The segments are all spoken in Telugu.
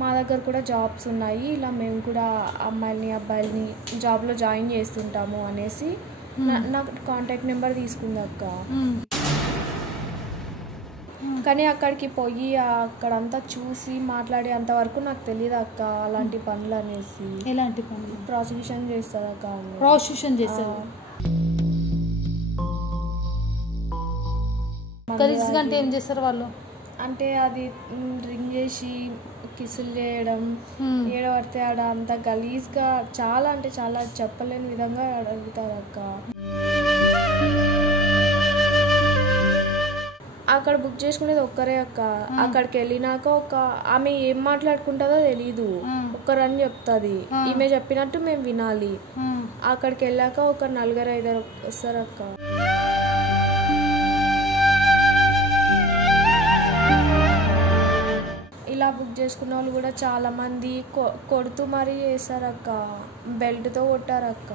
మా దగ్గర కూడా జాబ్స్ ఉన్నాయి, ఇలా మేము కూడా అమ్మాయిల్ని అబ్బాయిల్ని జాబ్లో జాయిన్ చేస్తుంటాము అనేసి నాకు కాంటాక్ట్ నెంబర్ తీసుకుంది అక్క. కానీ అక్కడికి పోయి అక్కడంతా చూసి మాట్లాడే అంతవరకు నాకు తెలియదు అక్క అలాంటి పనులు అనేసి. ఎలాంటి పనులు? ప్రాసిక్యూషన్ చేస్తారు అక్క. ప్రాసిక్యూషన్ చేస్తారు అంటే ఏం చేస్తారు వాళ్ళు? అంటే అది రింగ్ చేసి కిసులు చేయడం, ఏడబడితే ఆడ అంత గలీజ్గా చాలా అంటే చాలా చెప్పలేని విధంగా అడుగుతారు అక్క. అక్కడ బుక్ చేసుకునేది ఒక్కరే అక్క. అక్కడికి వెళ్ళినాక ఆమె ఏం మాట్లాడుకుంటుందో తెలీదు, ఒక్కరని చెప్తుంది. ఈమె చెప్పినట్టు మేము వినాలి. అక్కడికి వెళ్ళాక ఒక 4-5 వస్తారు అక్క. ఇలా బుక్ చేసుకున్న వాళ్ళు కూడా చాలా మంది కొడుతూ మరీ చేస్తారు అక్క, బెల్ట్తో కొట్టారు అక్క.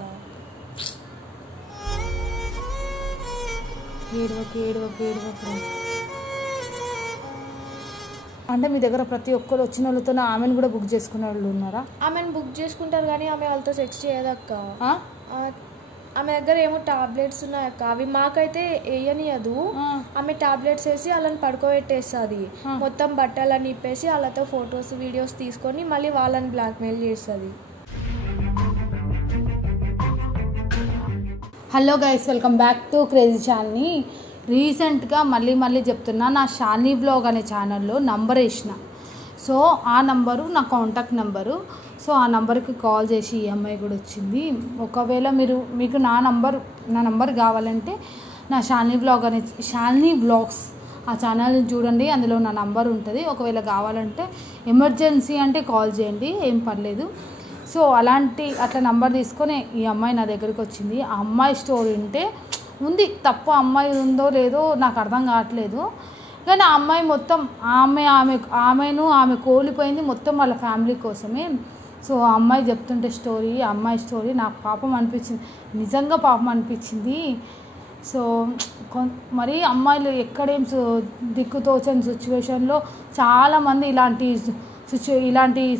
అంటే మీ దగ్గర ప్రతి ఒక్కరు వచ్చిన వాళ్ళతో ఆమెను కూడా బుక్ చేసుకునే వాళ్ళు ఉన్నారా? ఆమెను బుక్ చేసుకుంటారు కానీ ఆమె వాళ్ళతో సెక్స్ చేయదక్క. ఆమె దగ్గర ఏమో టాబ్లెట్స్ ఉన్నాయక్క, అవి మాకైతే వేయనియదు. ఆమె టాబ్లెట్స్ వేసి వాళ్ళని పడుకోబెట్టేస్తుంది, మొత్తం బట్టలని ఇప్పేసి వాళ్ళతో ఫొటోస్ వీడియోస్ తీసుకొని మళ్ళీ వాళ్ళని బ్లాక్మెయిల్ చేస్తుంది. Hello guys, welcome back to crazy ఛానల్ని. రీసెంట్గా మళ్ళీ చెప్తున్నా, నా షానీ వ్లాగ్ అనే ఛానల్లో నంబర్ వేసిన. సో ఆ నంబరు నా కాంటాక్ట్ నెంబరు. సో ఆ నెంబర్కి కాల్ చేసి ఈఎంఐ కూడా వచ్చింది. ఒకవేళ మీకు నా నంబర్ కావాలంటే నా షానీ వ్లాగ్స్ ఆ ఛానల్ని చూడండి, అందులో నా నంబర్ ఉంటుంది. ఒకవేళ కావాలంటే ఎమర్జెన్సీ అంటే కాల్ చేయండి, ఏం పర్లేదు. సో అట్లా నంబర్ తీసుకొని ఈ అమ్మాయి నా దగ్గరికి వచ్చింది. ఆ అమ్మాయి స్టోరీ ఉంటే ఉంది, తప్పు అమ్మాయి ఉందో లేదో నాకు అర్థం కావట్లేదు. కానీ ఆ అమ్మాయి మొత్తం ఆమె కోల్పోయింది మొత్తం వాళ్ళ ఫ్యామిలీ కోసమే. సో ఆ అమ్మాయి చెప్తుంటే అమ్మాయి స్టోరీ నాకు పాపం అనిపించింది, నిజంగా పాపం అనిపించింది. సో మరి అమ్మాయిలు ఎక్కడేం దిక్కుతోచని సిచ్యువేషన్లో చాలామంది ఇలాంటి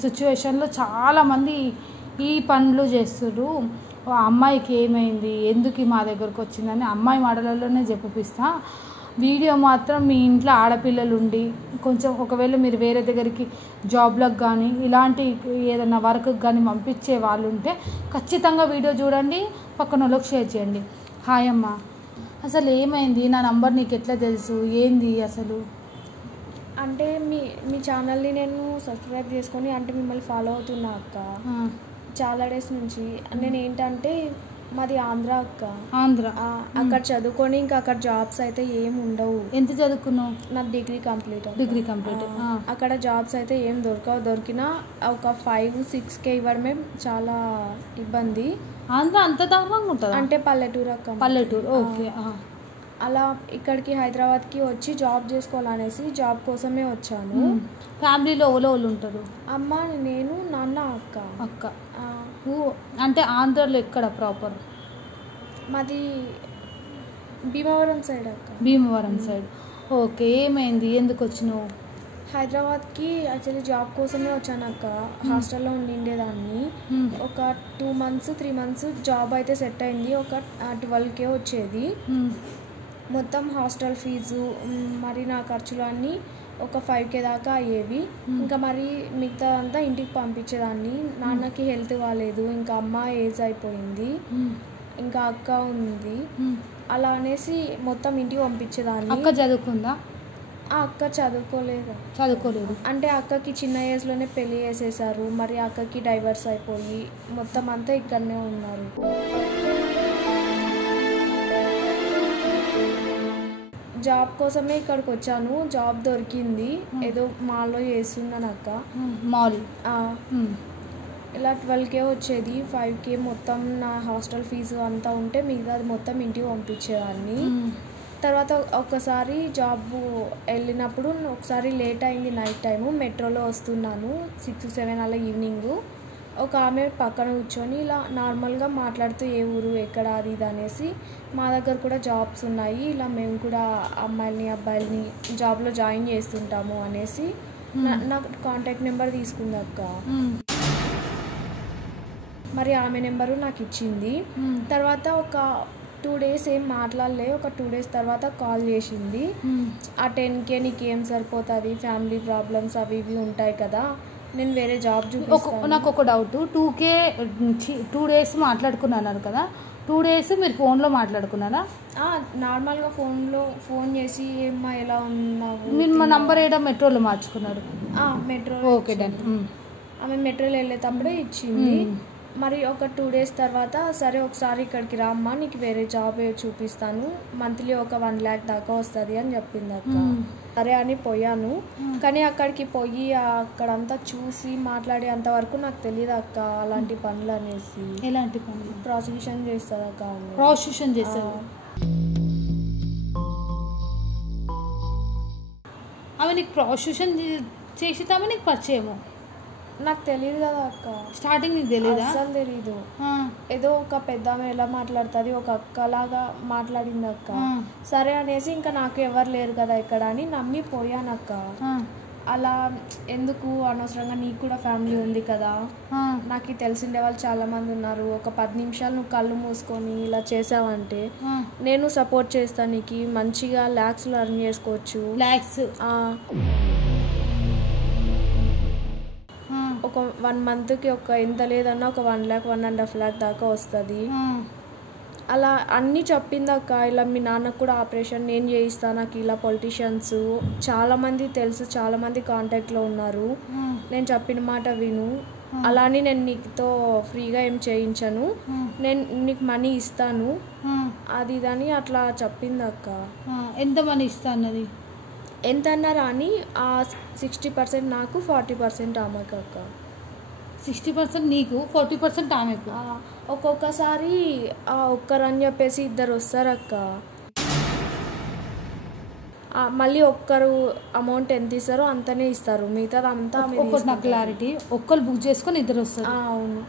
సిచ్యువేషన్లో చాలామంది ఈ పనులు చేస్తున్నారు. అమ్మాయికి ఏమైంది, ఎందుకు మా దగ్గరకు వచ్చిందని అమ్మాయి మాటలలోనే చెప్పిస్తా. వీడియో మాత్రం మీ ఇంట్లో ఆడపిల్లలు ఉండి కొంచెం ఒకవేళ మీరు వేరే దగ్గరికి జాబ్లకు కానీ ఇలాంటి ఏదైనా వర్క్కి కానీ పంపించే వాళ్ళు ఉంటే ఖచ్చితంగా వీడియో చూడండి, పక్కన వాళ్ళకి షేర్ చేయండి. హాయ్ అమ్మ, అసలు ఏమైంది, నా నంబర్ నీకు ఎట్లా తెలుసు, ఏంది అసలు? అంటే మీ ఛానల్ని నేను సబ్స్క్రైబ్ చేసుకొని అంటే మిమ్మల్ని ఫాలో అవుతున్నా అక్క చాలా డేస్ నుంచి. నేను ఏంటంటే మాది ఆంధ్ర అక్క. అక్కడ చదువుకొని ఇంకా అక్కడ జాబ్స్ అయితే ఏం ఉండవు. ఎంత చదువుకున్నావు? నాకు డిగ్రీ కంప్లీట్. అక్కడ జాబ్స్ అయితే ఏం దొరికినా ఒక 5-6K ఇవ్వడమే చాలా ఇబ్బంది. ఆంధ్ర అంత దారుణంగా ఉంటుంది అంటే పల్లెటూరు అక్క. పల్లెటూరు, ఓకే. అలా ఇక్కడికి హైదరాబాద్కి వచ్చి జాబ్ చేసుకోవాలనేసి జాబ్ కోసమే వచ్చాను. ఫ్యామిలీలో ఎవరు ఉంటారు? అమ్మ, నేను, నాన్న, అక్క. అంటే ఆంధ్రలో ఎక్కడ ప్రాపర్? మాది భీమవరం సైడ్ అక్క. Bhimavaram side, okay. ఏమైంది, ఎందుకు వచ్చినావు? హైదరాబాద్కి యాక్చువల్లీ జాబ్ కోసమే వచ్చాను అక్క. హాస్టల్లో ఉండేదాన్ని. ఒక 2 months 3 months జాబ్ అయితే సెట్ అయింది. ఒక 12K వచ్చేది. మొత్తం హాస్టల్ ఫీజు మరి నా ఖర్చులు అన్నీ ఒక 5K దాకా అయ్యేవి. ఇంకా మరి మిగతా అంతా ఇంటికి పంపించేదాన్ని. నాన్నకి హెల్త్ బాగాలేదు, ఇంకా అమ్మ ఏజ్ అయిపోయింది, ఇంకా అక్క ఉంది. అలా అనేసి మొత్తం ఇంటికి పంపించేదాన్ని. అక్క చదువుకుందా? అక్క చదువుకోలేదు. అంటే అక్కకి చిన్న ఏజ్లోనే పెళ్లి చేసేసారు. మరి అక్కకి డైవర్స్ అయిపోయి మొత్తం అంతా ఇక్కడనే ఉన్నారు. జాబ్ కోసమే ఇక్కడికి వచ్చాను. జాబ్ దొరికింది, ఏదో మాల్లో చేస్తున్నాను అక్క. మాల్ ఇలా 12K వచ్చేది. 5K మొత్తం నా హాస్టల్ ఫీజు అంతా ఉంటే మిగతాది మొత్తం ఇంటికి పంపించేదాన్ని. తర్వాత ఒకసారి జాబ్ వెళ్ళినప్పుడు ఒకసారి లేట్ అయింది, నైట్ టైము. మెట్రోలో వస్తున్నాను 6-7 అలా ఈవినింగ్. ఒక ఆమె పక్కన కూర్చొని ఇలా నార్మల్గా మాట్లాడుతూ ఏ ఊరు ఎక్కడ అది ఇది అనేసి, మా దగ్గర కూడా జాబ్స్ ఉన్నాయి, ఇలా మేము కూడా అమ్మాయిల్ని అబ్బాయిల్ని జాబ్లో జాయిన్ చేస్తుంటాము అనేసి నాకు కాంటాక్ట్ నెంబర్ తీసుకుంది అక్క. మరి ఆమె నెంబరు నాకు ఇచ్చింది. తర్వాత ఒక 2 days ఏం మాట్లాడలే. ఒక 2 days తర్వాత కాల్ చేసింది. ఆ 10K నీకేం సరిపోతుంది, ఫ్యామిలీ ప్రాబ్లమ్స్ అవి ఇవి ఉంటాయి కదా, నేను వేరే జాబ్ చూపిస్తాను. నాకు ఒక డౌట్, 2 days మాట్లాడుకున్నారు కదా, 2 days మీరు ఫోన్లో మాట్లాడుకున్నారా? నార్మల్గా ఫోన్ చేసి ఏమ్మా ఎలా ఉన్నావు, మీరు మా నంబర్ ఏదో మెట్రోలో మార్చుకున్నారు? మెట్రో. Okay done. ఆమె మెట్రోలో వెళ్ళేటప్పుడే ఇచ్చింది. మరి ఒక 2 days తర్వాత సరే ఒకసారి ఇక్కడికి రామ్మా, నీకు వేరే జాబ్ చూపిస్తాను, మంత్లీ ఒక 1 lakh దాకా వస్తుంది అని చెప్పింది అక్క. సరే అని పోయాను. కానీ అక్కడికి పోయి అక్కడంతా చూసి మాట్లాడే అంతవరకు నాకు తెలియదు అక్క అలాంటి పనులు అనేసి. ఎలాంటి పనులు? ప్రాసిక్యూషన్ చేస్తారు అక్క. ప్రాసిక్యూషన్ చేస్తారు. ఆమె నీకు ప్రాసిక్యూషన్ చేసేదామె నీకు పరిచయము? నాకు తెలియదు కదా అక్క. స్టార్టింగ్ నీకు తెలియదా? అసలు తెలీదు. ఏదో ఒక పెద్ద ఆమె ఎలా మాట్లాడుతుంది, ఒక అక్కలాగా మాట్లాడింది అక్క. సరే అనేసి ఇంకా నాకు ఎవరు లేరు కదా ఇక్కడ అని నమ్మి పోయాను అక్క. అలా ఎందుకు అనవసరంగా, నీకు కూడా ఫ్యామిలీ ఉంది కదా, నాకు తెలిసిండే వాళ్ళు చాలా మంది ఉన్నారు, ఒక 10 నిమిషాలు నువ్వు కళ్ళు మూసుకొని ఇలా చేసావంటే నేను సపోర్ట్ చేస్తాను, నీకు మంచిగా lakhsలో ఎర్న్ చేసుకోవచ్చు. లాక్స్ ఒక 1 monthకి ఒక ఎంత లేదన్నా ఒక 1 lakh 1.5 lakh దాకా వస్తుంది. అలా అన్నీ చెప్పిందాక. ఇలా మీ నాన్నకు కూడా ఆపరేషన్ నేను చేయిస్తాను, నాకు ఇలా పొలిటీషియన్స్ చాలామంది తెలుసు, చాలామంది కాంటాక్ట్లో ఉన్నారు, నేను చెప్పిన మాట విను, అలానే నేను నీతో ఫ్రీగా ఏం చేయించను, నేను నీకు మనీ ఇస్తాను అది ఇదని అట్లా చెప్పిందక్క. ఎంత మనీ ఇస్తా అన్నది? ఎంత అన్నారా అని 60% నాకు 40% ఆమెకు అక్క. 60% నీకు 40% ఆమెకు? ఒక్కొక్కసారి ఒక్కరని చెప్పేసి 2 వస్తారు అక్క. మళ్ళీ ఒక్కరు అమౌంట్ ఎంత ఇస్తారో అంతనే ఇస్తారు, మిగతాది అంతా. ఒక్కటి నాకు క్లారిటీ, ఒక్కరు బుక్ చేసుకొని 2 వస్తారు? అవును.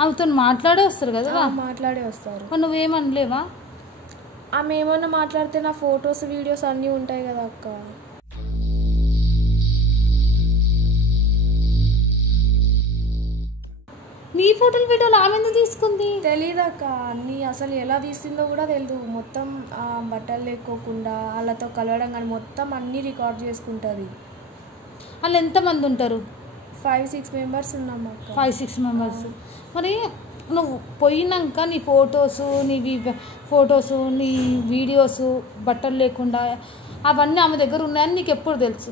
ఆమెతో మాట్లాడే వస్తారు కదా? మాట్లాడే వస్తారు. నువ్వేమనలేవా? ఆమె ఏమన్నా మాట్లాడితే నా ఫొటోస్ వీడియోస్ అన్నీ ఉంటాయి కదా అక్క. నీ ఫోటోలు వీడియోలు ఆమె ఎందుకు తీసుకుంది? తెలీదు అక్క. అన్నీ అసలు ఎలా తీసిందో కూడా తెలియదు. మొత్తం బట్టలు లేకోకుండా వాళ్ళతో కలవడం కానీ మొత్తం అన్నీ రికార్డ్ చేసుకుంటుంది. వాళ్ళు ఎంతమంది ఉంటారు? 5-6 members ఉన్నాం అక్క. 5-6 members. మరి నువ్వు పోయినాక నీ ఫొటోస్ నీ వీడియోస్ బట్టలు లేకుండా అవన్నీ ఆమె దగ్గర ఉన్నాయని నీకు ఎప్పుడు తెలుసు?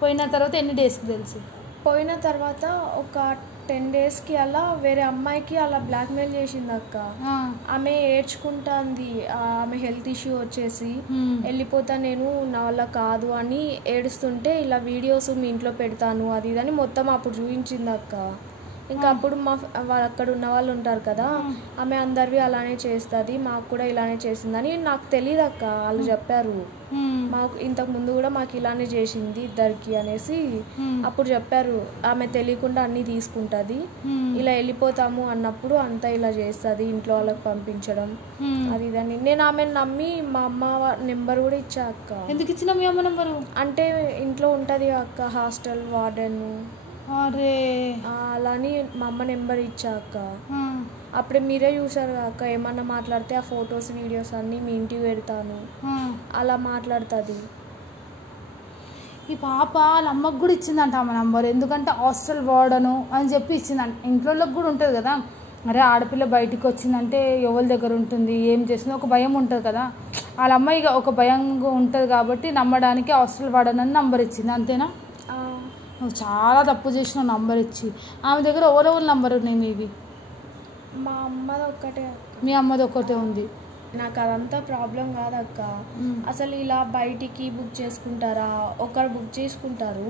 పోయిన తర్వాత ఎన్ని డేస్కి తెలుసు? పోయిన తర్వాత ఒక 10 daysకి అలా వేరే అమ్మాయికి అలా బ్లాక్మెయిల్ చేసింది అక్క. ఆమె ఏడ్చుకుంటుంది, ఆమె హెల్త్ ఇష్యూ వచ్చేసి వెళ్ళిపోతా నేను, నా వల్ల కాదు అని ఏడుస్తుంటే ఇలా వీడియోస్ మీ ఇంట్లో పెడతాను అది ఇదని మొత్తం అప్పుడు చూపించింది అక్క. ఇంకా అప్పుడు అక్కడ ఉన్న వాళ్ళు ఉంటారు కదా, ఆమె అందరివి అలానే చేస్తుంది, మాకు కూడా ఇలానే చేసిందని. నాకు తెలియదు అక్క, వాళ్ళు చెప్పారు మాకు ఇంతకు ముందు కూడా మాకు ఇలానే చేసింది 2 అనేసి అప్పుడు చెప్పారు. ఆమె తెలియకుండా అన్నీ తీసుకుంటుంది, ఇలా వెళ్ళిపోతాము అన్నప్పుడు అంతా ఇలా చేస్తుంది, ఇంట్లో వాళ్ళకి పంపించడం అది ఇదని. నేను ఆమెను నమ్మి మా అమ్మ నెంబర్ కూడా ఇచ్చా అక్క. ఎందుకు ఇచ్చిన మీ అమ్మ నెంబరు? అంటే ఇంట్లో ఉంటుంది అక్క, హాస్టల్ వార్డెన్. అరే అలాని మా అమ్మ నెంబర్ ఇచ్చా అక్క. అప్పుడే మీరే చూసారు అక్క, ఏమన్నా మాట్లాడితే ఆ ఫొటోస్ వీడియోస్ అన్నీ మీ ఇంటికి పెడతాను అలా మాట్లాడుతుంది. ఈ పాప వాళ్ళ అమ్మకు కూడా ఇచ్చిందంట ఆమె నంబర్, ఎందుకంటే హాస్టల్ వార్డను అని చెప్పి ఇచ్చిందంట. ఇంట్లోకి కూడా ఉంటుంది కదా, అరే ఆడపిల్ల బయటికి వచ్చిందంటే ఎవరి దగ్గర ఉంటుంది, ఏం చేస్తుందో ఒక భయం ఉంటుంది కదా. వాళ్ళ అమ్మాయి ఒక భయంగా ఉంటుంది కాబట్టి నమ్మడానికి హాస్టల్ వార్డన్ అని నంబర్ ఇచ్చింది, అంతేనా? నువ్వు చాలా తప్పు చేసిన నంబర్ ఇచ్చి. ఆమె దగ్గర ఎవరెవరి నంబర్ ఉన్నాయి మీవి? మా అమ్మది ఒక్కటే. మీ అమ్మది ఒక్కటే ఉంది? నాకు అదంతా ప్రాబ్లం కాదక్క. అసలు ఇలా బయటికి బుక్ చేసుకుంటారా, ఒకరు బుక్ చేసుకుంటారు.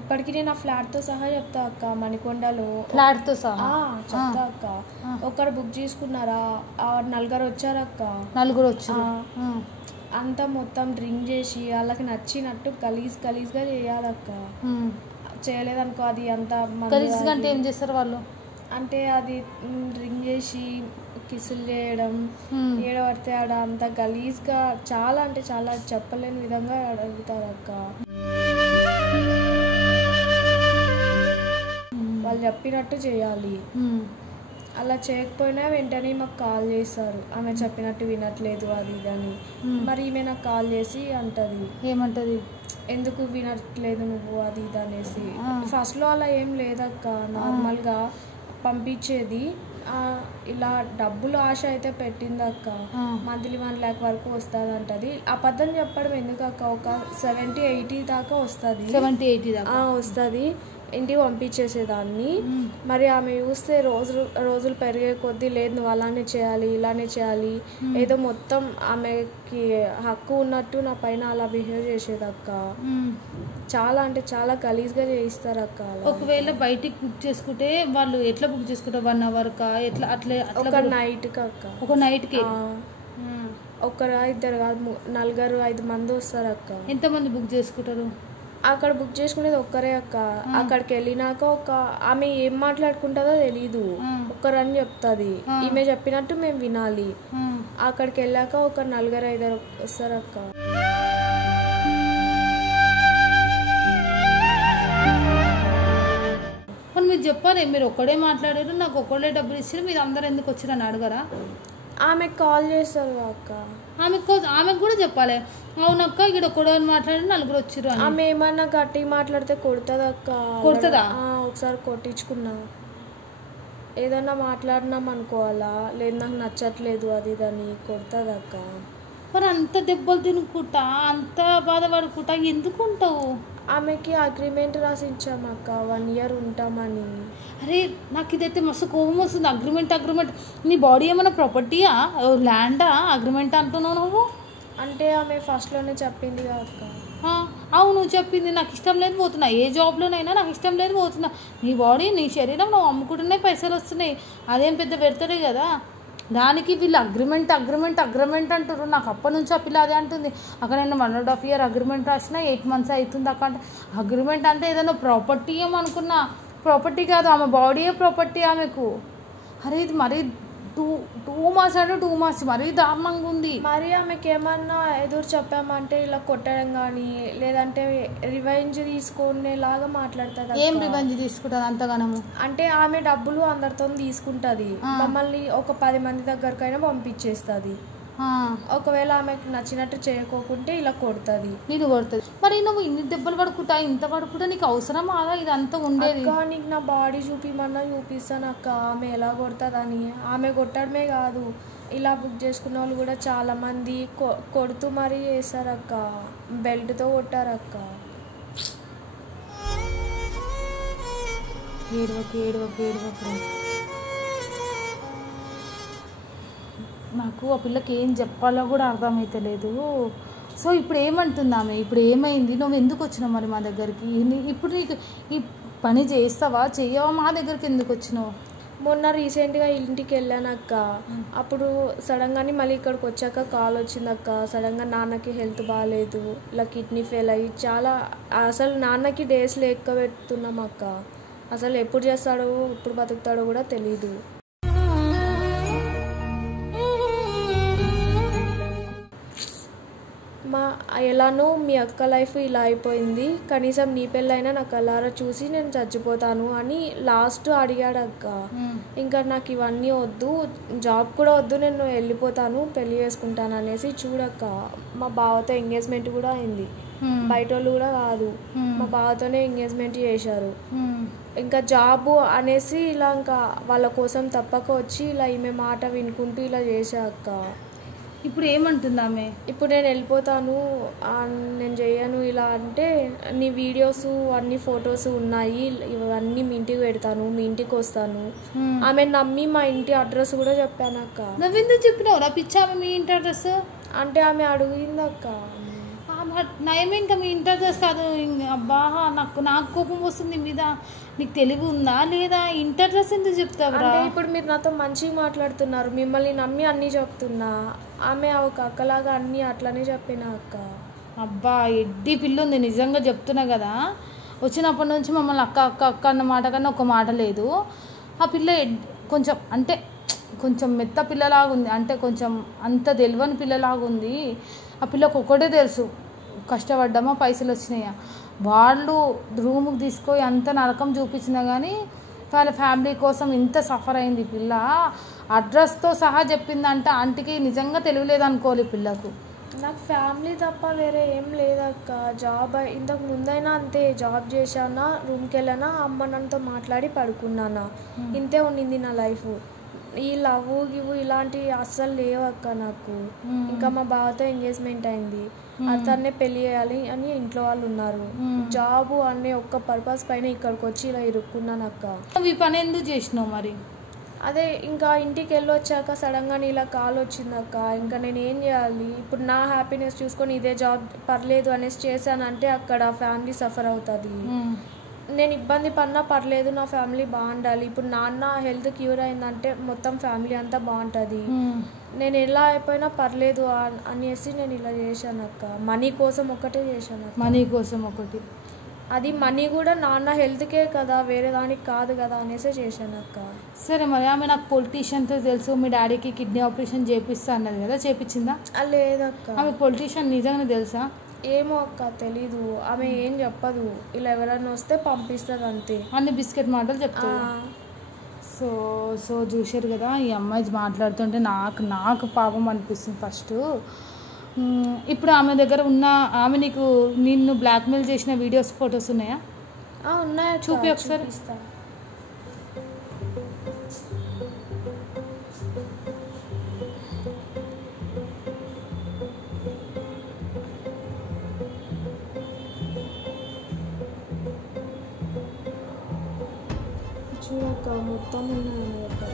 ఇప్పటికీ నేను ఆ ఫ్లాట్తో సహా చెప్తా అక్క, మణికొండలో ఫ్లాట్తో సహా చెప్తా అక్క. ఒకరు బుక్ చేసుకున్నారా, 4 వచ్చారక్క. 4 వచ్చారు. అంతా మొత్తం డ్రింక్ చేసి వాళ్ళకి నచ్చినట్టు గలీజ్గా చేయాలక్క. చేయలేదనుకో అది అంతా గలీజ్గా. అంటే ఏం చేస్తారు వాళ్ళు? అంటే అది డ్రింక్ చేసి కిసులు చేయడం, ఏడబడితే ఆడ అంత గలీజ్గా చాలా అంటే చాలా చెప్పలేని విధంగా అడుగుతారు అక్క. చెప్పినట్టు చేయాలి. అలా చేయకపోయినా వెంటనే మాకు కాల్ చేస్తారు, ఆమె చెప్పినట్టు వినట్లేదు అది ఇది అని. మరి ఈమె నాకు కాల్ చేసి అంటది, ఏమంటది, ఎందుకు వినట్లేదు నువ్వు అది ఇది అనేసి. ఫస్ట్లో అలా ఏం లేదక్క, నార్మల్గా పంపించేది. ఇలా డబ్బులు ఆశ అయితే పెట్టిందక్క, మంత్లీ 1 lakh వరకు వస్తుంది అంటది. అబద్ధం చెప్పడం ఎందుకక్క, ఒక 70-80 దాకా వస్తుంది, 70-80 దాకా వస్తుంది. ఇంటికి పంపించేసేదాన్ని. మరి ఆమె చూస్తే రోజులు పెరిగే కొద్దీ లేదు నువ్వు అలానే చేయాలి ఇలానే చేయాలి, ఏదో మొత్తం ఆమెకి హక్కు ఉన్నట్టు నా పైన అలా బిహేవ్ చేసేదక్క. చాలా అంటే చాలా గలీజ్గా చేయిస్తారు అక్క. ఒకవేళ బయటికి బుక్ చేసుకుంటే వాళ్ళు ఎట్లా బుక్ చేసుకుంటారు, 1 hour కా ఎట్లా, అట్లా ఒక నైట్కి అక్క, ఒక నైట్కి ఒకరు 2 కాదు 4-5 మంది వస్తారు అక్క. ఎంతమంది బుక్ చేసుకుంటారు? అక్కడ బుక్ చేసుకునేది ఒక్కరే అక్క. అక్కడికి వెళ్ళినాక ఆమె ఏం మాట్లాడుకుంటుందో తెలీదు, ఒక్కరని చెప్తుంది. ఈమె చెప్పినట్టు మేము వినాలి. అక్కడికి వెళ్ళాక ఒక 4-5 వస్తారు అక్క. మరి మీరు చెప్పాలి, మీరు ఒక్కడే మాట్లాడారు, నాకు ఒక్కడే డబ్బులు ఇచ్చారు, మీరు అందరు ఎందుకు వచ్చారని అడగరా? ఆమెకు కాల్ చేస్తారు అక్క, ఆమెకు కూడా చెప్పాలి, అవునక్క ఇక్కడ ఒక్కడే మాట్లాడి 4 వచ్చారు. ఆమె ఏమన్నా గట్టిగా మాట్లాడితే కొడుతుంది అక్క. కొడుతుందా? ఒకసారి కొట్టించుకున్నా, ఏదన్నా మాట్లాడినాం అనుకోవాలా, లేదు నాకు నచ్చట్లేదు అది ఇదని కొడుతుంది అక్క. మరి అంత దెబ్బలు తినుకుంటా అంత బాధపడుకుంటా ఎందుకు ఉంటావు? ఆమెకి అగ్రిమెంట్ రాసిచ్చాం అక్క, 1 year ఉంటామని. అరే నాకు ఇదైతే మస్తు కోపం వస్తుంది. అగ్రిమెంట్ నీ బాడీ ఏమైనా ప్రాపర్టీయా, ల్యాండా, అగ్రిమెంట్ అంటున్నావు నువ్వు? అంటే ఆమె ఫస్ట్లోనే చెప్పింది అక్క. అవును చెప్పింది, నాకు ఇష్టం లేదు పోతున్నా, ఏ జాబ్లోనైనా నాకు ఇష్టం లేదు పోతున్నా, నీ బాడీ నీ శరీరం నువ్వు అమ్ముకుంటూనే పైసలు వస్తున్నాయి, అదేం పెద్ద పెడతాడే కదా. దానికి వీళ్ళు అగ్రిమెంట్ అంటారు. నాకు అప్పటి నుంచి ఆ పిల్ల అదే అంటుంది, అక్కడ నేను 1.5 year అగ్రిమెంట్ రాసిన 8 months అవుతుంది అక్కడ. అగ్రిమెంట్ అంటే ఏదైనా ప్రాపర్టీ ఏమనుకున్నా, ప్రాపర్టీ కాదు, ఆమె బాడీయే ప్రాపర్టీ ఆమెకు. అరే ఇది మరీ టూ మచ్ అంటే టూ మచ్, మరీ దారుణంగా ఉంది. మరి ఆమెకి ఏమన్నా ఎదురు చెప్పామంటే ఇలా కొట్టడం కానీ లేదంటే రివెంజ్ తీసుకునేలాగా మాట్లాడుతుంది. ఏం రివెంజ్ తీసుకుంటుంది అంతగానము? అంటే ఆమె డబ్బులు అందరితో తీసుకుంటుంది, మమ్మల్ని ఒక 10 మంది దగ్గరకైనా పంపించేస్తుంది. ఒకవేళ ఆమెకు నచ్చినట్టు చేయకోకుంటే ఇలా కొడుతుంది, నేను కొడుతుంది. మరి నువ్వు ఇన్ని దెబ్బలు పడుకుంటా ఇంత పడుకుంటా నీకు అవసరం ఆదా ఇదంతా ఉండేది? నీకు నా బాడీ చూపిమన్నా చూపిస్తాను అక్క, ఆమె ఎలా కొడుతుందని. ఆమె కొట్టడమే కాదు, ఇలా బుక్ చేసుకున్న వాళ్ళు కూడా చాలా మంది కొడుతూ మరీ చేస్తారు అక్క, బెల్ట్తో కొట్టారు అక్క. ఏడవకు. నాకు ఆ పిల్లకి ఏం చెప్పాలో కూడా అర్థమవుతలేదు. సో ఇప్పుడు ఏమంటుంది ఆమె, ఇప్పుడు ఏమైంది, నువ్వు ఎందుకు వచ్చినావు మరి మా దగ్గరికి? ఇప్పుడు నీకు ఈ పని చేస్తావా చెయ్యవా, మా దగ్గరికి ఎందుకు వచ్చినావు? మొన్న రీసెంట్గా ఇంటికి వెళ్ళాను అక్క, అప్పుడు సడన్గానే మళ్ళీ ఇక్కడికి వచ్చాక కాల్ వచ్చింది అక్క. సడన్గా నాన్నకి హెల్త్ బాగాలేదు, ఇలా కిడ్నీ ఫెయిల్ అయ్యి చాలా, అసలు నాన్నకి డేస్ లెక్క పెడుతున్నాం అక్క. అసలు ఎప్పుడు చేస్తాడో ఎప్పుడు బతుకుతాడో కూడా తెలీదు. ఎలానో మీ అక్క లైఫ్ ఇలా అయిపోయింది, కనీసం నీ పెళ్ళైనా నా కళ్ళారా చూసి నేను చచ్చిపోతాను అని లాస్ట్ అడిగాడు అక్క. ఇంకా నాకు ఇవన్నీ వద్దు, జాబ్ కూడా వద్దు, నేను వెళ్ళిపోతాను, పెళ్ళి చేసుకుంటాను అనేసి. చూడక్క మా బావతో ఎంగేజ్మెంట్ కూడా అయింది, బయట వాళ్ళు కూడా కాదు, మా బావతోనే ఎంగేజ్మెంట్ చేశారు. ఇంకా జాబ్ అనేసి ఇలా ఇంకా వాళ్ళ కోసం తప్పక వచ్చి ఇలా ఈమె మాట వినుకుంటూ ఇలా చేశా అక్క. ఇప్పుడు ఏమంటుంది ఆమె? ఇప్పుడు నేను వెళ్ళిపోతాను, నేను చేయను ఇలా అంటే, నీ వీడియోస్ అన్ని ఫొటోస్ ఉన్నాయి, ఇవన్నీ మీ ఇంటికి పెడతాను, మీ ఇంటికి వస్తాను. ఆమె నమ్మి మా ఇంటి అడ్రస్ కూడా చెప్పాను అక్క. నువ్వెందుకు చెప్పినావు రా పిచ్చా మీ ఇంటి అడ్రస్? అంటే ఆమె అడిగింది అక్క. నయమే ఇంకా మీ ఇంటి అడ్రస్ కాదు. అబ్బా నాకు కోపం వస్తుంది మీద. నీకు తెలివి ఉందా లేదా? ఇంటి అడ్రస్ ఎందుకు చెప్తావు? అంటే ఇప్పుడు మీరు నాతో మంచిగా మాట్లాడుతున్నారు, మిమ్మల్ని నమ్మి అన్నీ చెప్తున్నా. ఆమె ఒక అక్కలాగా అన్నీ అట్లనే చెప్పిన అక్క. అబ్బా ఎడ్డి పిల్ల ఉంది, నిజంగా చెప్తున్నా కదా. వచ్చినప్పటి నుంచి మమ్మల్ని అక్క అక్క అక్క అన్న మాట కన్నా ఒక మాట లేదు. ఆ పిల్ల కొంచెం అంటే కొంచెం మెత్త పిల్లలాగా ఉంది, అంటే కొంచెం అంత తెలియని పిల్లలాగా ఉంది. ఆ పిల్లకు ఒకటే తెలుసు, కష్టపడ్డామా పైసలు వచ్చినాయా. వాళ్ళు రూముకి తీసుకొని అంత నరకం చూపించినా కానీ వాళ్ళ ఫ్యామిలీ కోసం ఇంత సఫర్ అయింది పిల్ల. అడ్రస్తో సహా చెప్పిందంటే ఆంటీకి నిజంగా తెలియలేదు అనుకోవాలి పిల్లకు. నాకు ఫ్యామిలీ తప్ప వేరే ఏం లేదక్క. జాబ్ ఇంతకు ముందైనా అంతే, జాబ్ చేశానా, రూమ్కి వెళ్ళానా, అమ్మ నాన్నతో మాట్లాడి పడుకున్నానా, ఇంతే ఉండింది నా లైఫ్. ఈ లవ్ గివ్ ఇలాంటివి అస్సలు లేవు అక్క నాకు. ఇంకా మా బావతో ఎంగేజ్మెంట్ అయింది, అతన్నే పెళ్ళి చేయాలి అని ఇంట్లో వాళ్ళు ఉన్నారు. జాబ్ అనే ఒక్క పర్పస్ పైన ఇక్కడికి వచ్చి ఇలా ఇరుక్కున్నాను అక్క. ఈ పని ఎందుకు చేసినావు మరి? అదే ఇంకా ఇంటికి వెళ్ళొచ్చాక సడన్గా ఇలా కాల్ వచ్చిందక్క. ఇంకా నేను ఏం చేయాలి ఇప్పుడు? నా హ్యాపీనెస్ చూసుకొని ఇదే జాబ్ పర్లేదు అనేసి చేశానంటే అక్కడ ఫ్యామిలీ సఫర్ అవుతుంది. నేను ఇబ్బంది పడినా పర్లేదు, నా ఫ్యామిలీ బాగుండాలి. ఇప్పుడు నాన్న హెల్త్ క్యూర్ అయిందంటే మొత్తం ఫ్యామిలీ అంతా బాగుంటుంది. నేను ఎలా అయిపోయినా పర్లేదు అనేసి నేను ఇలా చేశాను అక్క. మనీ కోసం ఒకటే చేశాను. మనీ కోసం ఒకటి, అది మనీ కూడా నాన్న హెల్త్కే కదా, వేరే దానికి కాదు కదా అనేసే చేశాను అక్క. సరే మరి ఆమె నాకు పొలిటీషియన్తో తెలుసు, మీ డాడీకి కిడ్నీ ఆపరేషన్ చేపిస్తా అన్నది కదా, చేపించిందా? లేదక్క. ఆమె పొలిటీషియన్ నిజంగా తెలుసా? ఏమో అక్క తెలీదు. ఆమె ఏం చెప్పదు, ఇలా ఎవరైనా వస్తే పంపిస్తుంది అంతే. అన్ని బిస్కెట్ మాటలు చెప్తాను. సో చూసారు కదా, ఈ అమ్మాయి మాట్లాడుతుంటే నాకు పాపం అనిపిస్తుంది ఫస్ట్. ఇప్పుడు ఆమె దగ్గర ఉన్న ఆమె నిన్ను బ్లాక్మెయిల్ చేసిన వీడియోస్ ఫొటోస్ ఉన్నాయా? ఉన్నాయా? చూపి ఒకసారి. చూడక్క మొత్తం ఉన్నాయి నా దగ్గర.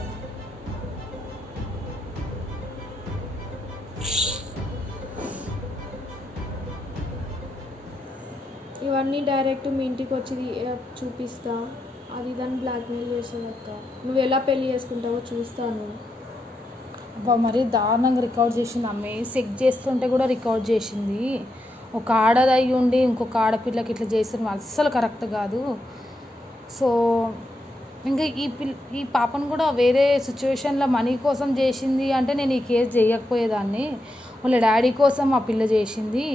ఇవన్నీ డైరెక్ట్ మీ ఇంటికి వచ్చి చూపిస్తా, అది దాన్ని బ్లాక్మెయిల్ చేస్తుంది అక్క. నువ్వు ఎలా పెళ్ళి చేసుకుంటావో చూస్తాను. అబ్బా మరి దారుణంగా రికార్డ్ చేసింది ఆమె. సెక్ చేస్తుంటే కూడా రికార్డ్ చేసింది. ఒక ఆడదై ఉండి ఇంకొక ఆడపిల్లకి ఇట్లా చేస్తుంది అస్సలు కరెక్ట్ కాదు. సో ఇంకా ఈ పాపను కూడా వేరే సిచ్యువేషన్లో మనీ కోసం చేసింది అంటే నేను ఈ కేసు చేయకపోయేదాన్ని. వాళ్ళ డాడీ కోసం ఆ పిల్ల చేసింది.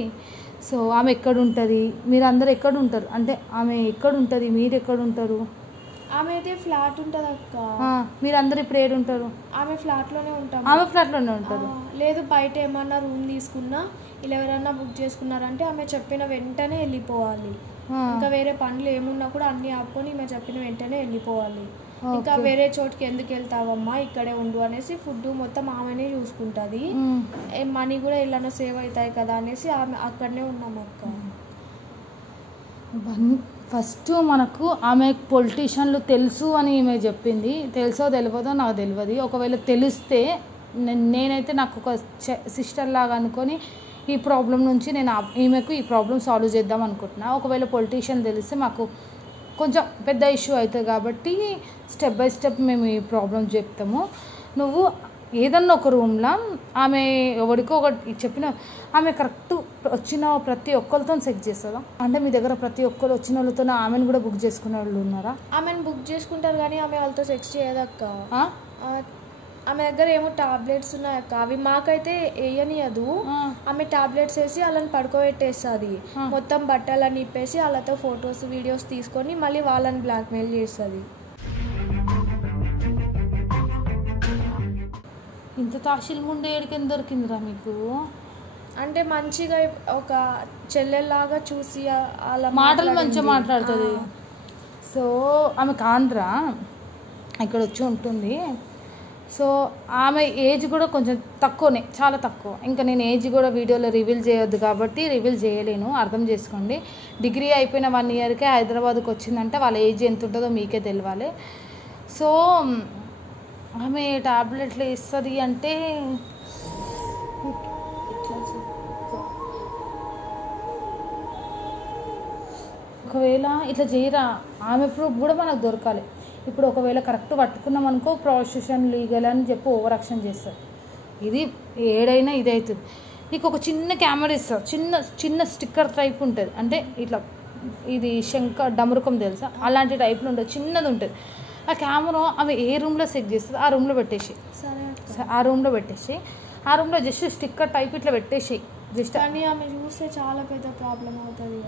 సో ఆమె ఎక్కడుంటుంది, మీరందరూ ఎక్కడుంటారు అంటే ఆమె ఎక్కడుంటుంది, మీరు ఎక్కడుంటారు? ఆమె అయితే ఫ్లాట్ ఉంటుంది అక్క. మీరందరూ ఇప్పుడు ఏడుంటారు? ఆమె ఫ్లాట్లోనే ఉంటాం. ఆమె ఫ్లాట్లోనే ఉంటారు? లేదు, బయట ఏమన్నా రూమ్ తీసుకున్నా ఇలా ఎవరన్నా బుక్ చేసుకున్నారంటే ఆమె చెప్పిన వెంటనే వెళ్ళిపోవాలి. ఇంకా వేరే పనులు ఏమున్నా కూడా అన్ని ఆపుకొని ఈమె చెప్పిన వెంటనే వెళ్ళిపోవాలి. ఇంకా వేరే చోటుకి ఎందుకు వెళ్తావమ్మా, ఇక్కడే ఉండు అనేసి ఫుడ్ మొత్తం ఆమెనే చూసుకుంటుంది. మనీ కూడా ఇలానో సేవ్ అవుతాయి కదా అనేసి ఆమె అక్కడనే ఉన్నాం అక్క. ఫస్ట్ మనకు ఆమె పొలిటీషియన్లు తెలుసు అని ఈమె చెప్పింది. తెలుసో తెలియదో నాకు తెలియదు. ఒకవేళ తెలిస్తే నేనైతే నాకు ఒక సిస్టర్ లాగా అనుకొని ఈ ప్రాబ్లం నుంచి నేను ఈమెకు ఈ ప్రాబ్లం సాల్వ్ చేద్దాం అనుకుంటున్నా. ఒకవేళ పొలిటీషియన్ తెలిస్తే మాకు కొంచెం పెద్ద ఇష్యూ అవుతుంది కాబట్టి స్టెప్ బై స్టెప్ మేము ఈ ప్రాబ్లం చెప్తాము. నువ్వు ఏదన్నా ఒక రూమ్లో ఆమె ఎవరికో ఒకటి చెప్పిన ఆమె కరెక్ట్ వచ్చిన ప్రతి ఒక్కరితో చెక్ చేస్తుందా? అంటే మీ దగ్గర ప్రతి ఒక్కరు వచ్చిన వాళ్ళతో ఆమెను కూడా బుక్ చేసుకునే వాళ్ళు ఉన్నారా? ఆమెను బుక్ చేసుకుంటారు కానీ ఆమె వాళ్ళతో సెక్స్ చేయదక్క. ఆమె దగ్గర ఏమో టాబ్లెట్స్ ఉన్నాయక్క, అవి మాకైతే వేయనియదు. ఆమె టాబ్లెట్స్ వేసి వాళ్ళని పడుకోబెట్టేస్తుంది. మొత్తం బట్టలని ఇప్పేసి వాళ్ళతో ఫొటోస్ వీడియోస్ తీసుకొని మళ్ళీ వాళ్ళని బ్లాక్మెయిల్ చేస్తుంది. ఇంత తాషిల్ ముండే ఏడికి దొరికిందిరా మీకు? అంటే మంచిగా ఒక చెల్లెల్లాగా చూసి అలా మాటలు మంచిగా మాట్లాడుతుంది. సో ఆమె కాంద్రా ఇక్కడ వచ్చి ఉంటుంది. సో ఆమె ఏజ్ కూడా కొంచెం తక్కువనే, చాలా తక్కువ. ఇంకా నేను ఏజ్ కూడా వీడియోలో రివీల్ చేయొద్దు కాబట్టి రివీల్ చేయలేను, అర్థం చేసుకోండి. డిగ్రీ అయిపోయిన 1 ఇయర్కే హైదరాబాద్కి వచ్చిందంటే వాళ్ళ ఏజ్ ఎంత ఉంటుందో మీకే తెలియాలి. సో ఆమె టాబ్లెట్లు ఇస్తుంది అంటే ఒకవేళ ఇట్లా చేయరా, ఆమె ప్రూఫ్ కూడా మనకు దొరకాలి. ఇప్పుడు ఒకవేళ కరెక్ట్ పట్టుకున్నాం అనుకో ప్రాసిక్యూషన్ లీగల్ అని చెప్పి ఓవర్ యాక్షన్ చేస్తారు. ఇది ఏడైనా ఇది అవుతుంది. నీకు ఒక చిన్న కెమెరా ఇస్తారు, చిన్న స్టిక్కర్ టైప్ ఉంటుంది. అంటే ఇట్లా ఇది డమరుకం తెలుసా, అలాంటి టైప్లో ఉంటుంది, చిన్నది ఉంటుంది. ఆ కెమెరా ఆమె ఏ రూమ్లో సెట్ చేస్తుంది ఆ రూమ్లో పెట్టేసి, ఆ రూమ్లో జస్ట్ స్టిక్కర్ టైప్ ఇట్లా పెట్టేసి జస్ట్ కానీ ఆమె చూస్తే చాలా పెద్ద ప్రాబ్లం అవుతుంది.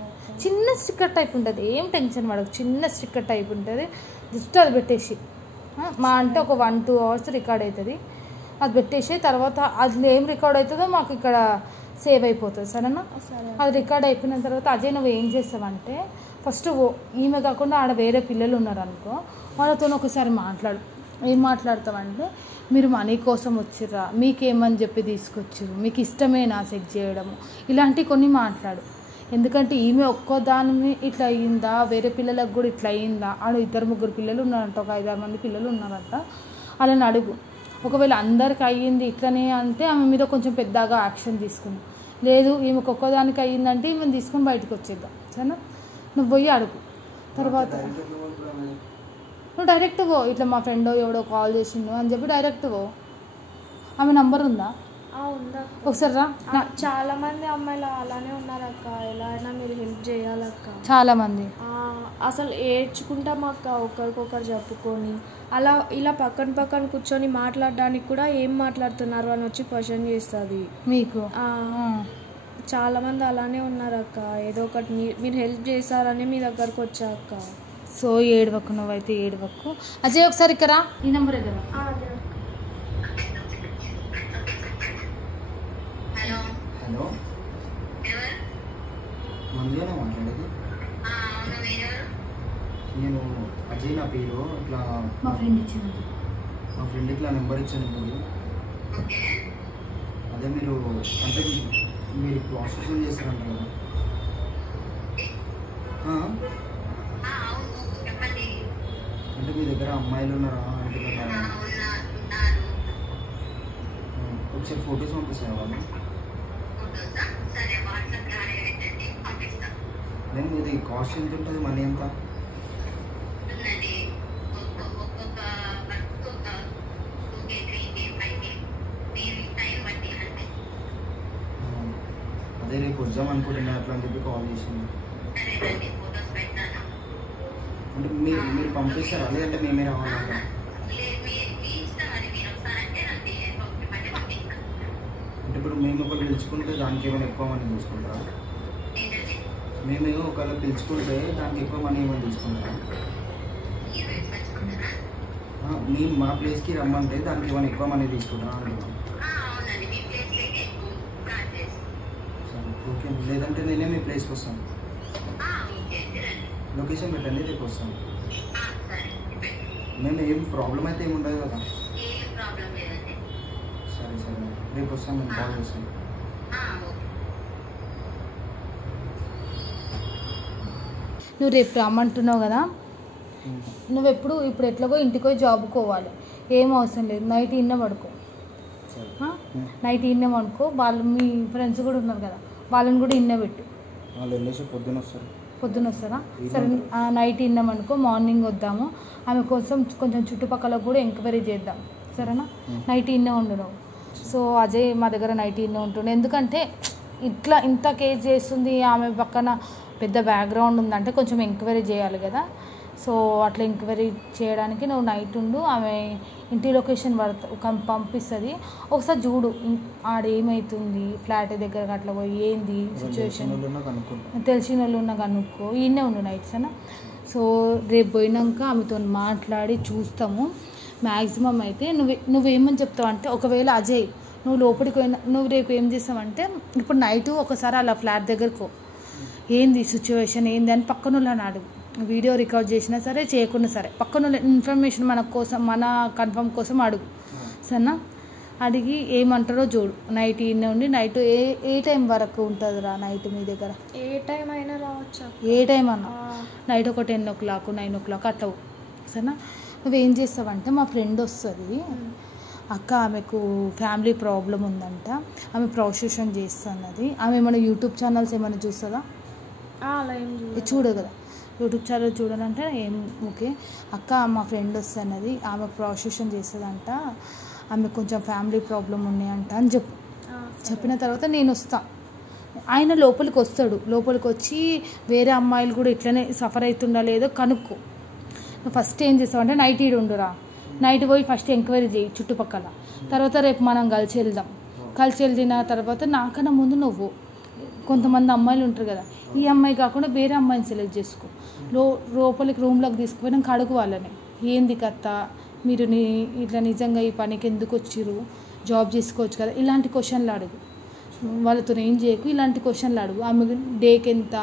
చిన్న స్టిక్కర్ టైప్ ఉంటుంది, ఏం టెన్షన్ పడకు. చిన్న స్టిక్కర్ టైప్ ఉంటుంది, జస్ట్ అది పెట్టేసి మా అంటే ఒక 1-2 hours రికార్డ్ అవుతుంది. అది పెట్టేసి తర్వాత అది ఏం రికార్డ్ అవుతుందో మాకు ఇక్కడ సేవ్ అయిపోతుంది. సరేనా? అది రికార్డ్ అయిపోయిన తర్వాత అజయ్ నువ్వు ఏం చేస్తావంటే ఫస్ట్ ఈమె కాకుండా ఆడ వేరే పిల్లలు ఉన్నారు అనుకో, వాళ్ళతో ఒకసారి మాట్లాడు. ఏం మాట్లాడతామంటే మీరు మనీ కోసం వచ్చిర్రా, మీకేమని చెప్పి తీసుకొచ్చిర్రు, మీకు ఇష్టమేనా సెక్స్ చేయడము, ఇలాంటివి కొన్ని మాట్లాడు. ఎందుకంటే ఈమె ఒక్కదాని ఇట్లా అయ్యిందా, వేరే పిల్లలకు కూడా ఇట్లా అయ్యిందా, ఆడ 2-3 పిల్లలు ఉన్నారంట, ఒక 5-6 మంది పిల్లలు ఉన్నారంట, వాళ్ళని అడుగు. ఒకవేళ అందరికి అయ్యింది ఇట్లనే అంటే ఆమె మీద కొంచెం పెద్దగా యాక్షన్ తీసుకుందాం. లేదు ఈమెకు ఒక్కదానికి అయ్యిందంటే ఈమెను తీసుకొని బయటకు వచ్చేద్దాం. సరేనా? నువ్వు పోయి అడుగు. తర్వాత నువ్వు డైరెక్ట్ పో, ఇట్లా మా ఫ్రెండ్ ఎవడో కాల్ చేసిండు అని చెప్పి డైరెక్ట్ పో. ఆమె నంబర్ ఉందా? ఉందా? ఒకసారి రా. చాలా మంది అమ్మాయిలు అలానే ఉన్నారక్క, ఎలా అయినా మీరు హెల్ప్ చేయాలక్క. చాలా మంది అసలు ఏడ్చుకుంటాం అక్క, ఒకరికొకరు చెప్పుకొని అలా ఇలా పక్కన కూర్చొని మాట్లాడడానికి కూడా ఏం మాట్లాడుతున్నారు అని వచ్చి క్వశ్చన్ చేస్తుంది మీకు. చాలా మంది అలానే ఉన్నారక్క, ఏదో ఒకటి మీరు హెల్ప్ చేస్తారని మీ దగ్గరకు వచ్చాక. సో ఏడవకు, నువ్వైతే ఏడవకు. అజయ్ ఒకసారి ఇక్కడ ఈ నెంబర్ దగ్గర. హలో, మందుగానే మాట్లాడేది? నేను అజయ్ నా పేరు. ఇట్లా మా ఫ్రెండ్ ఇచ్చాను, మా ఫ్రెండ్ ఇట్లా నెంబర్ ఇచ్చాను ఇప్పుడు. అదే మీరు అంటే మీరు ప్రాసెసింగ్ చేస్తారంట కదా? అంటే మీ దగ్గర అమ్మాయిలు ఉన్నారా అంటున్నారా? ఒకసారి ఫొటోస్ పంపిస్తారా వాళ్ళు? నేను ఇది కాస్ట్ ఎంత ఉంటుంది, మనీ ఎంత? అదే రేపు వద్దాం అనుకుంటున్నా, అట్లా అని చెప్పి కాల్ చేసింది. అంటే మీరు పంపిస్తారా లేదంటే మేమే రావాలా? అంటే ఇప్పుడు మేము ఒకళ్ళు పిలుచుకుంటే దానికి ఏమైనా ఎక్కువ మనీ తీసుకుంటారా? మేము ఒకళ్ళు పిలుచుకుంటే దానికి ఎక్కువ మనీ ఏమైనా తీసుకుంటారా? మేము మా ప్లేస్కి రమ్మంటే దానికి ఏమైనా ఎక్కువ మనీ తీసుకుంటారా అంటున్నాం. ఓకే, లేదంటే నేనే మీ ప్లేస్కి వస్తాను. లొకేషన్ పెట్టండి, రేపు వస్తాను. మేము ఏం ప్రాబ్లం అయితే ఏమి ఉండదు కదా? సరే సరే, రేపు వస్తాను, నేను కాల్ చేస్తాను. నువ్వు రేపు రమ్మంటున్నావు కదా, నువ్వు ఇప్పుడు ఎట్లాగో ఇంటికి పోయి జాబ్కి పోవాలి, ఏం అవసరం లేదు. నైట్ ఇన్నే పడుకో, నైట్ ఇన్నే పడుకో. వాళ్ళు మీ ఫ్రెండ్స్ కూడా ఉన్నారు కదా, వాళ్ళని కూడా ఇన్నే పెట్టు. వాళ్ళు వెళ్ళేసి పొద్దున వస్తారా? సరే, నైట్ ఇన్నామనుకో, మార్నింగ్ వద్దాము. ఆమె కోసం కొంచెం చుట్టుపక్కల కూడా ఎంక్వైరీ చేద్దాం. సరేనా? నైట్ ఇన్నే ఉండు. సో అజయ్ మా దగ్గర నైట్ ఇన్నే ఉంటుండే, ఎందుకంటే ఇంత కేర్ చేస్తుంది, ఆమె పక్కన పెద్ద బ్యాక్గ్రౌండ్ ఉందంటే కొంచెం ఎంక్వైరీ చేయాలి కదా. సో అట్లా ఎంక్వైరీ చేయడానికి నువ్వు నైట్ ఉండు. ఆమె ఇంటి లొకేషన్ పంపిస్తుంది, ఒకసారి చూడు ఆడేమవుతుంది, ఫ్లాట్ దగ్గరకు అట్లా పోయి ఏంది సిచ్యువేషన్, తెలిసిన వాళ్ళు ఉన్నా కనుక్కో. ఈయనే ఉండు నైట్. సరేనా? సో రేపు పోయినాక ఆమెతో మాట్లాడి చూస్తాము. మ్యాక్సిమం అయితే నువ్వేమని చెప్తావు అంటే, ఒకవేళ అజయ్ నువ్వు లోపలికి పోయినా, నువ్వు రేపు ఏం చేస్తావంటే, ఇప్పుడు నైట్ ఒకసారి అలా ఫ్లాట్ దగ్గరకు ఏంది సిచ్యువేషన్ ఏంది అని పక్కన వాళ్ళని అడుగు. వీడియో రికార్డ్ చేసినా సరే, చేయకున్నా సరే, పక్కన ఇన్ఫర్మేషన్ మన కన్ఫర్మ్ కోసం అడుగు. సరేనా? అడిగి ఏమంటారో చూడు. నైట్ ఇన్నే ఉండి, నైట్ ఏ టైం వరకు ఉంటుందిరా నైట్ మీ దగ్గర? ఏ టైం అయినా రావచ్చు. ఏ టైం అన్నా, నైట్ ఒక 10 o'clock 9 o'clock అట్లా. సరేనా? నువ్వేం చేస్తావంటే, మా ఫ్రెండ్ వస్తుంది అక్క, ఆమెకు ఫ్యామిలీ ప్రాబ్లం ఉందంట, ఆమె ప్రాస్టిట్యూషన్ చేస్తున్నది. ఆమె ఏమైనా యూట్యూబ్ ఛానల్స్ ఏమైనా చూస్తుందా? అలా ఏం చూడదు కదా. యూట్యూబ్ ఛానల్ చూడాలంటే ఏం ఓకే అక్క, మా ఫ్రెండ్ వస్తున్నది, ఆమె ప్రాస్టిట్యూషన్ చేస్తుందంట, ఆమె కొంచెం ఫ్యామిలీ ప్రాబ్లం ఉన్నాయంట అని చెప్పిన తర్వాత నేను వస్తా. ఆయన లోపలికి వస్తాడు. లోపలికి వచ్చి వేరే అమ్మాయిలు కూడా ఇట్లనే సఫర్ అవుతుందా లేదో కనుక్కో. ఫస్ట్ ఏం చేస్తావంటే, నైట్ ఈడు ఉండురా, నైట్ పోయి ఫస్ట్ ఎంక్వైరీ చేయి చుట్టుపక్కల. తర్వాత రేపు మనం కలిసి వెళ్దాం. కలిసి వెళ్ళిన తర్వాత నాకన్నా ముందు నువ్వు కొంతమంది అమ్మాయిలు ఉంటారు కదా, ఈ అమ్మాయి కాకుండా వేరే అమ్మాయిని సెలెక్ట్ చేసుకో. లోపలికి రూమ్లోకి తీసుకుపోయినాక అడుగు వాళ్ళని, ఏంది కథ, మీరు ఇట్లా నిజంగా ఈ పనికి ఎందుకు వచ్చిర్రు, జాబ్ చేసుకోవచ్చు కదా, ఇలాంటి క్వశ్చన్లు అడుగు. వాళ్ళతో ఏం చేయకు, ఇలాంటి క్వశ్చన్లు అడుగు. ఆమె డేకి ఎంత,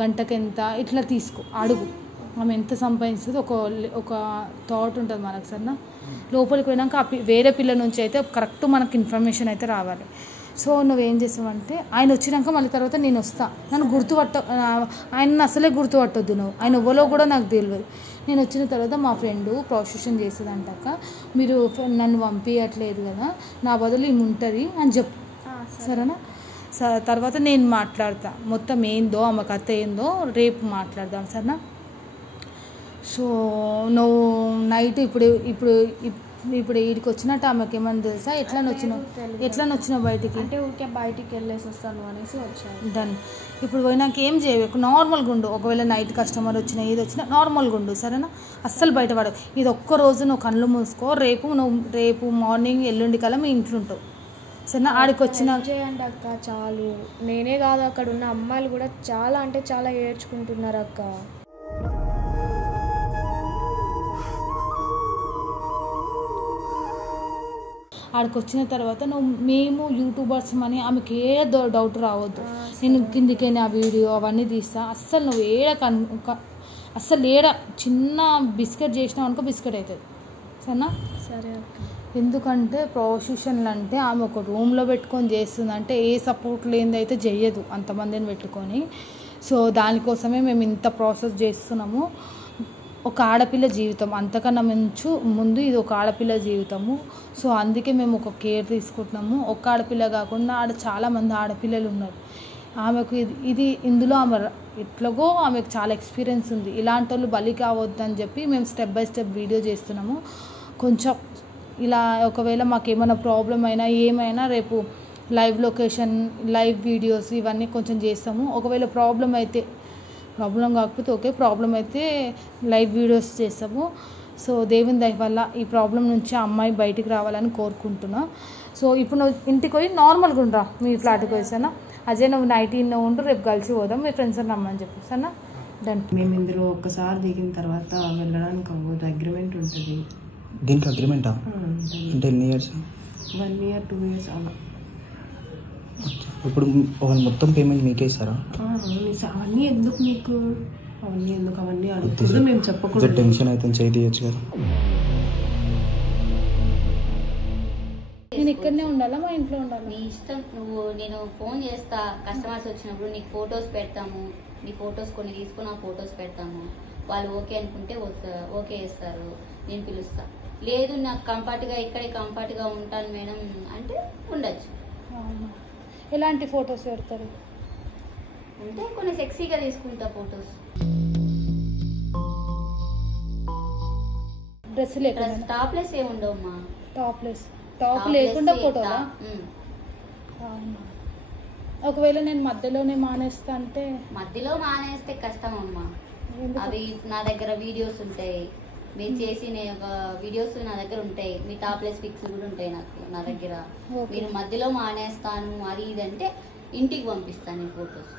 గంటకి ఎంత, ఇట్లా తీసుకో, అడుగు. ఆమె ఎంత సంపాదిస్తుంది ఒక థాట్ ఉంటుంది మనకు. సరేనా, లోపలికి పోయినాక వేరే పిల్ల నుంచి అయితే కరెక్ట్ మనకు ఇన్ఫర్మేషన్ అయితే రావాలి. సో నువ్వేం చేసావంటే ఆయన వచ్చినాక మళ్ళీ తర్వాత నేను వస్తా, నన్ను ఆయన అసలే గుర్తుపట్టొద్దు నువ్వు, ఆయన ఎవరో కూడా నాకు తెలియదు. నేను వచ్చిన తర్వాత మా ఫ్రెండ్ ప్రాస్టిట్యూషన్ చేస్తుంది అంటాక మీరు నన్ను పంపించట్లేదు కదా, నా బదులు ఈమె ఉంటుంది అని చెప్పు. సరేనా, తర్వాత నేను మాట్లాడతా మొత్తం ఏందో ఆమె కథ ఏందో రేపు మాట్లాడదాం. సరేనా. సో నువ్వు నైట్ ఇప్పుడు ఈడికి వచ్చినట్టు ఆమెకి ఏమని తెలుసా, ఎట్లా వచ్చినావు బయటికి అంటే ఊరికే బయటికి వెళ్ళేసి వస్తాను అనేసి వచ్చాను. దాన్ని ఇప్పుడు పోయినాక ఏం చేయಬೇಕು, నార్మల్గా ఉండు. ఒకవేళ నైట్ కస్టమర్ వచ్చినా ఏది వచ్చినా నార్మల్గా ఉండు. సరేనా, అస్సలు బయటపడవు. ఇది ఒక్కరోజు నువ్వు కళ్ళు మూసుకో, రేపు మార్నింగ్ ఎల్లుండి కల్లా మీ ఇంట్లో ఉంటావు. సరేనా, ఆడికి వచ్చిన చేయండి అక్క చాలు. నేనే కాదు, అక్కడ ఉన్న అమ్మాయిలు కూడా చాలా అంటే చాలా ఏడ్చుకుంటున్నారు అక్క. ఆడికి వచ్చిన తర్వాత మేము యూట్యూబర్స్ అని ఆమెకి ఏ డౌట్ రావద్దు. నేను కిందికైనా ఆ వీడియో అవన్నీ తీస్తా. అస్సలు నువ్వు అస్సలు చిన్న బిస్కెట్ చేసినావు అనుకో బిస్కెట్ అవుతుంది. సరేనా, సరే అక్క. ఎందుకంటే ప్రాసిక్యూషన్లు అంటే ఆమె ఒక రూమ్లో పెట్టుకొని చేస్తుంది, అంటే ఏ సపోర్ట్ లేనిది అయితే చెయ్యదు అంతమందిని పెట్టుకొని. సో దానికోసమే మేము ఇంత ప్రాసెస్ చేస్తున్నాము. ఒక ఆడపిల్ల జీవితం అంతకన్నా ముందు ఇది ఒక ఆడపిల్ల జీవితము. సో అందుకే మేము ఒక కేర్ తీసుకుంటున్నాము. ఒక ఆడపిల్ల కాకుండా చాలామంది ఆడపిల్లలు ఉన్నారు. ఆమెకు ఇందులో ఎట్లాగో ఆమెకు చాలా ఎక్స్పీరియన్స్ ఉంది. ఇలాంటి వాళ్ళు బలి కావద్దని చెప్పి మేము స్టెప్ బై స్టెప్ వీడియో చేస్తున్నాము. కొంచెం ఇలా ఒకవేళ మాకేమైనా ప్రాబ్లం అయినా ఏమైనా రేపు లైవ్ లొకేషన్, లైవ్ వీడియోస్ ఇవన్నీ కొంచెం చేస్తాము. ఒకవేళ ప్రాబ్లం కాకపోతే ఓకే, ప్రాబ్లం అయితే లైవ్ వీడియోస్ చేస్తాము. సో దేవుని దయ వల్ల ఈ ప్రాబ్లం నుంచి అమ్మాయి బయటికి రావాలని కోరుకుంటున్నా. సో ఇప్పుడు నువ్వు ఇంటికి పోయి నార్మల్గా ఉండరా, మీ ఫ్లాట్కి పోయిసానా. అజయ్ నువ్వు నైట్ ఉంటూ రేపు కలిసి పోదాం, మీ ఫ్రెండ్స్ రమ్మని చెప్పి. సరేనా, డన్. మేము ఇందులో ఒక్కసారి దిగిన తర్వాత వెళ్ళడానికి అవ్వదు, అగ్రిమెంట్ ఉంటుంది. దీనికి అగ్రిమెంటా? అంటే ఎన్ని ఇయర్స్? 1 year 2 years అలా. ఇప్పుడు వాళ్ళు మొత్తం పేమెంట్ మీకే ఇస్తారా? అవన్నీ ఎందుకు మీకు, అవన్నీ అడుగుతుంది మేము చెప్పకూడదు. టెన్షన్ అయితే చేయి తీయచ్చు కదా. నేను ఇక్కడనే ఉండాలా, మా ఇంట్లో ఉండాలా? నీ ఇష్టం. నేను ఫోన్ చేస్తా, కస్టమర్స్ వచ్చినప్పుడు నీకు ఫొటోస్ పెడతాము, నీ ఫొటోస్ కొన్ని తీసుకుని ఆ ఫొటోస్ పెడతాము. వాళ్ళు ఓకే అనుకుంటే ఓకే చేస్తారు, నేను పిలుస్తా. లేదు నాకు ఇక్కడే కంఫర్ట్గా ఉంటాను మేడం అంటే ఉండొచ్చు. ఎలాంటి ఫొటోస్ పెడతారు అంటే కొన్ని సెక్సీగా తీసుకుంటా ఫొటోస్. డ్రెస్ టాప్లెస్ ఏ ఉండవమ్మా. టాప్ లేకుండా ఫోటోలా? ఒకవేళ నేను మధ్యలోనే మానేస్తా అంటే? మధ్యలో మానేస్తే కష్టం అమ్మా. అవి నా దగ్గర వీడియోస్ ఉంటాయి, మీరు చేసి వీడియోస్ నా దగ్గర ఉంటాయి, మీ టాప్లెస్ పిక్స్ కూడా ఉంటాయి నా దగ్గర. మీరు మధ్యలో మానేస్తాను అది ఇది అంటే ఇంటికి పంపిస్తాను నేను ఫొటోస్.